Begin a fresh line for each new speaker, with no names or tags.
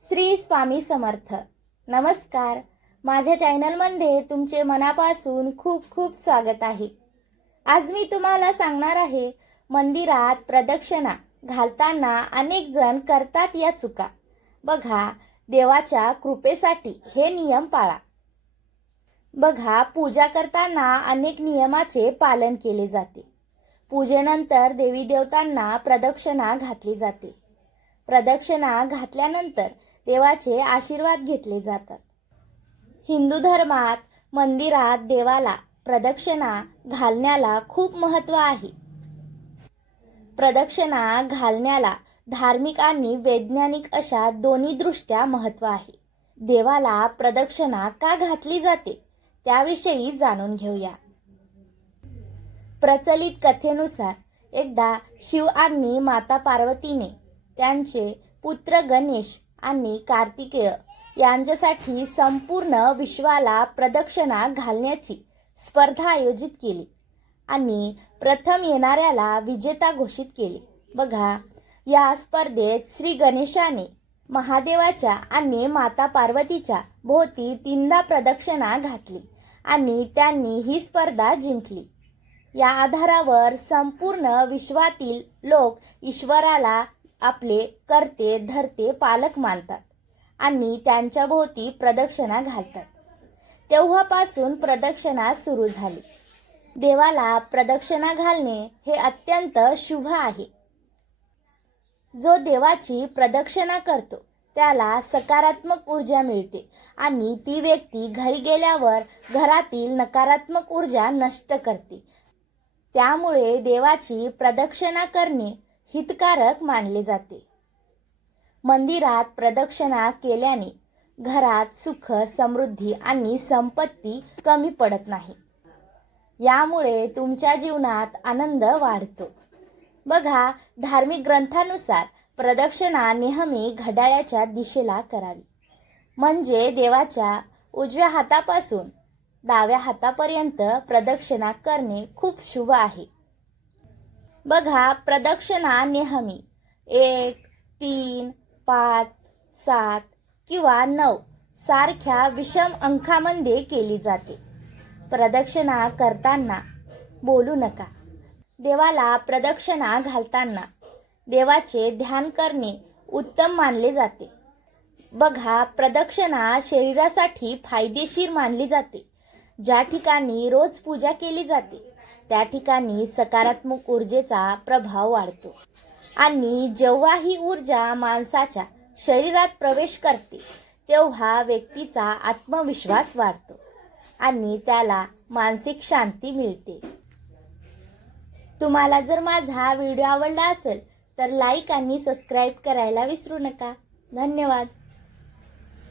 श्री स्वामी समर्थ. नमस्कार. माझ्या चॅनलमध्ये तुमचे मनापासून खूप खूप स्वागत आहे. आज मी तुम्हाला सांगणार आहे मंदिरात प्रदक्षिणा घालताना अनेक जण करतात या चुका. बघा देवाच्या कृपेसाठी हे नियम पाळा. बघा पूजा करताना अनेक नियमाचे पालन केले जाते. पूजेनंतर देवी देवतांना प्रदक्षिणा घातली जाते. प्रदक्षिणा घातल्यानंतर देवाचे आशीर्वाद घेतले जातात. हिंदू धर्मात मंदिरात देवाला प्रदक्षिणा घालण्याला खूप महत्त्व आहे. प्रदक्षिणा घालण्याला धार्मिक आणि वैज्ञानिक अशा दोन्ही दृष्ट्या महत्त्व आहे. देवाला प्रदक्षिणा का घातली जाते त्याविषयी जाणून घेऊया. प्रचलित कथेनुसार एकदा शिव आणि माता पार्वतीने त्यांचे पुत्र गणेश आणि कार्तिकेय यांच्यासाठी संपूर्ण विश्वाला प्रदक्षिणा घालण्याची स्पर्धा आयोजित केली आणि प्रथम येणाऱ्याला विजेता घोषित केले. बघा या स्पर्धेत श्री गणेशाने महादेवाच्या आणि माता पार्वतीच्या भोवती तीनदा प्रदक्षिणा घातली आणि त्यांनी ही स्पर्धा जिंकली. या आधारावर संपूर्ण विश्वातील लोक ईश्वराला आपले करते धरते पालक मानतात आणि त्यांच्या भोवती प्रदक्षिणा घालतात. तेव्हापासून प्रदक्षिणा सुरू झाली. देवाला प्रदक्षिणा घालणे हे अत्यंत शुभ आहे. जो देवाची प्रदक्षिणा करतो त्याला सकारात्मक ऊर्जा मिळते आणि ती व्यक्ती घरी गेल्यावर घरातील नकारात्मक ऊर्जा नष्ट करते. त्यामुळे देवाची प्रदक्षिणा करणे हितकारक मानले जाते. मंदिरात प्रदक्षिणा केल्याने घरात सुख समृद्धी आणि संपत्ती कमी पडत नाही. यामुळे तुमच्या जीवनात आनंद वाढतो. बघा धार्मिक ग्रंथानुसार प्रदक्षिणा नेहमी घड्याळ्याच्या दिशेला करावी. म्हणजे देवाच्या उजव्या हातापासून डाव्या हातापर्यंत प्रदक्षिणा करणे खूप शुभ आहे. बघा प्रदक्षिणा नेहमी. एक तीन पाच सात किंवा नऊ सारख्या विषम अंकामध्ये केली जाते. प्रदक्षिणा करताना बोलू नका. देवाला प्रदक्षिणा घालताना देवाचे ध्यान करणे उत्तम मानले जाते. बघा प्रदक्षिणा शरीरासाठी फायदेशीर मानली जाते. ज्या ठिकाणी रोज पूजा केली जाते त्या ठिकाणी सकारात्मक ऊर्जेचा प्रभाव वाढतो. आणि जेव्हा ही ऊर्जा माणसाच्या शरीरात प्रवेश करते तेव्हा व्यक्तीचा आत्मविश्वास वाढतो आणि त्याला मानसिक शांती मिळते. तुम्हाला जर माझा व्हिडिओ आवडला असेल तर लाईक आणि सबस्क्राईब करायला विसरू नका. धन्यवाद.